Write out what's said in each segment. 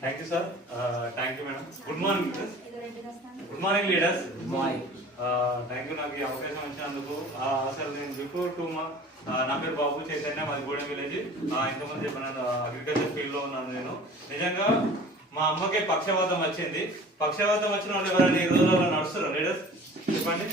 Thank you sir. Thank you madam. Good morning good morning leaders. Thank you నాకు ఈ అవకాశం ఇచ్చినందుకు. అసలు నేను బిఫోర్ 2 months నా పేరు బాబు చైతన్య, మాది గూడెం విలేజ్. ఇంతకుముందు చెప్పిన అగ్రికల్చర్ ఫీల్డ్ లో ఉన్నాను నేను. నిజంగా మా అమ్మకి పక్షవాతం వచ్చింది. పక్షవాతం వచ్చిన వాళ్ళు ఎవరైనా ఈ రోజుల్లో నడుస్తారు లీడర్స్ చెప్పండి.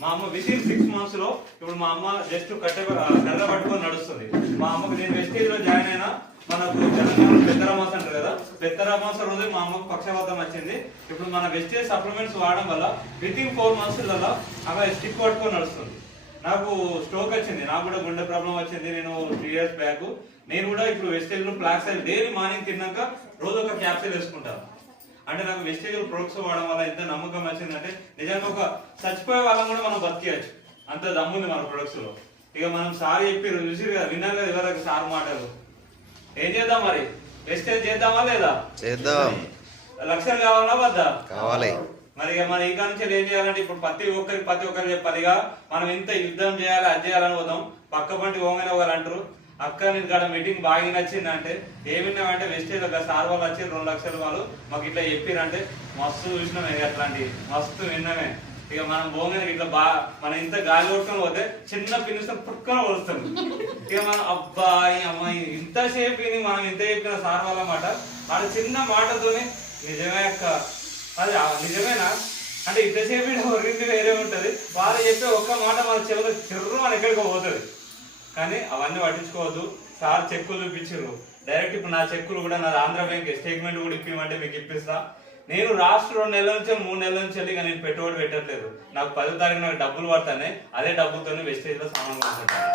మా అమ్మ వితిన్ 6 months లో ఇప్పుడు మా అమ్మ జస్ట్ కర్ర పట్టుకొని నడుస్తుంది. మా అమ్మకు నేను వెస్టేజ్ లో జాయిన్ అయినా మనకు తెలంగాణ పెద్దరామాస అంటారు కదా, పెద్దరామాస రోజు మా అమ్మకు పక్షవాతం వచ్చింది. ఇప్పుడు మన వెస్టేజ్ సప్లిమెంట్స్ వాడడం వల్ల వితిన్ 4 months ఆమె స్టిక్ పట్టుకొని నడుస్తుంది. నాకు స్ట్రోక్ వచ్చింది, నాకు కూడా గుండె ప్రాబ్లం వచ్చింది. నేను 3 years బ్యాక్ నేను కూడా ఇప్పుడు వెస్టేజ్ లో ఫ్లాక్సైల్ డైలీ మార్నింగ్ తిన్నాక రోజు ఒక క్యాప్సూల్ వేసుకుంటాను. అంటే నాకు వెస్టేజ్ ప్రొడక్ట్స్ వాడడం వల్ల ఎంత నమ్మకం వచ్చిందంటే నిజంగా ఒక చచ్చిపోయే వాళ్ళని కూడా మనం బతికేయచ్చు, అంత దమ్ముంది మన ప్రొడక్ట్స్ లో. ఇక మనం సార్ చెప్పి చూసి కదా, విన్నారు కదా ఎవరికి సార్ మాటలు. ఏం చేద్దాం మరి, వెస్టేజ్ చేద్దామా లేదా? చేద్దాం. లక్షలు కావాలా వద్దా? కావాలి. మరి మన ఇంకా నుంచి ఏం చేయాలంటే ఇప్పుడు ప్రతి ఒక్కరికి చెప్పాలిగా, మనం ఎంత యుద్ధం చేయాలి అది చేయాలని పోతాం. పక్క పంటి ఓంగనే వాళ్ళు అంటారు, అక్క నేను కాడ మీటింగ్ బాగా నచ్చింది అంటే ఏమిన్నామంటే వెస్టేజ్ ఒక సార్ వాళ్ళు వచ్చి 2 లక్షల వాళ్ళు మాకు ఇట్లా చెప్పిరంటే మస్తు చూసినామే, అట్లాంటి మస్తు విన్నామే. ఇక మనం పోగానే ఇట్లా మనం ఇంత గాలి కొట్టుకొని పోతే చిన్న పిన్నిసం పుట్టుకొని వస్తాం. ఇక మనం అబ్బాయి అమ్మాయి ఇంతసేపు మనం ఇంత చెప్పిన సార్ వాళ్ళ మాట, వాళ్ళ చిన్న మాటతోనే నిజమే అక్క అది నిజమేనా అంటే ఇంతసేపు ఒరింది వేరే ఉంటది. వాళ్ళు చెప్పే ఒక్క మాట మన చెవులు చెర్రు మన ఎక్కడికి పోతుంది. కానీ అవన్నీ పట్టించుకోవద్దు. సార్ చెక్కులు చూపించారు డైరెక్ట్. ఇప్పుడు నా చెక్కులు కూడా నా ఆంధ్ర బ్యాంక్ స్టేట్మెంట్ కూడా ఇప్పిమంటే మీకు ఇప్పిస్తా. నేను రాష్ట్ర 2 నెలల నుంచి 3 నెలల నుంచి వెళ్ళి నేను పెట్టుబడి పెట్టట్లేదు. నాకు 10వ తారీఖు నాకు డబ్బులు పడతానే, అదే డబ్బులతో వెస్టేజ్ లో సామాన్ కొనుక్కుంటాను.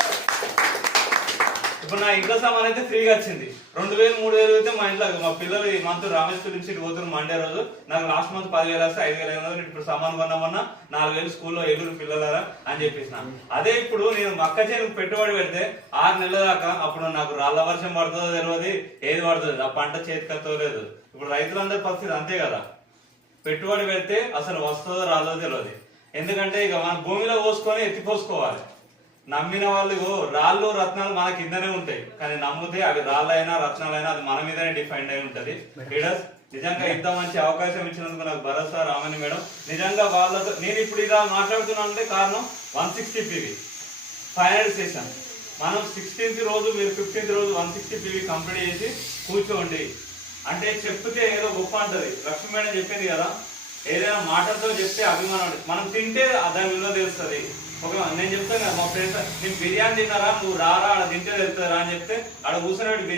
ఇప్పుడు నా ఇంట్లో సామాన్ అయితే ఫ్రీగా వచ్చింది. 2000 3000 అయితే మా ఇంట్లో మా పిల్లలు ఈ మంత్ రామేశ్వరం నుంచి పోతున్నారు మండే రోజు. నాకు లాస్ట్ మంత్ 10,000 వస్తే 5,500. ఇప్పుడు సామాన్ కొన్నామన్నా 4,000 స్కూల్లో ఎదురు పిల్లలరా అని చెప్పేసిన. అదే ఇప్పుడు నేను అక్క చేనుకు పెట్టుబడి పెడితే 6 నెలల దాకా అప్పుడు నాకు రాళ్ళ వర్షం పడుతుందో తెలియదు, ఏది పడుతుంది, ఆ పంట చేతికత్తో లేదు. ఇప్పుడు రైతులందరి పరిస్థితి అంతే కదా, పెట్టుబడి పెడితే అసలు వస్తుందో రాదో తెలియదు. ఎందుకంటే ఇక మన భూమిలో పోసుకొని ఎత్తిపోసుకోవాలి. నమ్మిన వాళ్ళు రాళ్ళు రత్నాలు మన కిందనే ఉంటాయి, కానీ నమ్మితే అవి రాళ్ళైనా రత్నాలైనా అది మన మీదనే డిఫైండ్ అయి ఉంటది. లీడర్స్ నిజంగా ఇంత మంచి అవకాశం ఇచ్చినందుకు నాకు భరోసా రామని మేడం. నిజంగా వాళ్ళతో నేను ఇప్పుడు ఇలా మాట్లాడుతున్నానంటే కారణం 160 PV ఫైనల్ సెషన్. మనం 16th రోజు మీరు 15th రోజు 160 PV కంప్లీట్ చేసి కూర్చోండి అంటే చెప్తే ఏదో గొప్ప అంటది. లక్ష్మీ మేడం చెప్పింది కదా, ఏదైనా మాటలతో చెప్తే అభిమానం, మనం తింటే దాని విలువ తెలుస్తుంది. నేను చెప్తాను కదా మా ఫ్రెండ్స్, నేను బిర్యానీ తిన్నారా, నువ్వు రారా ఆడ తింటే తెలుస్తుందా అని చెప్తే ఆడ కూర్చొని బిర్యానీ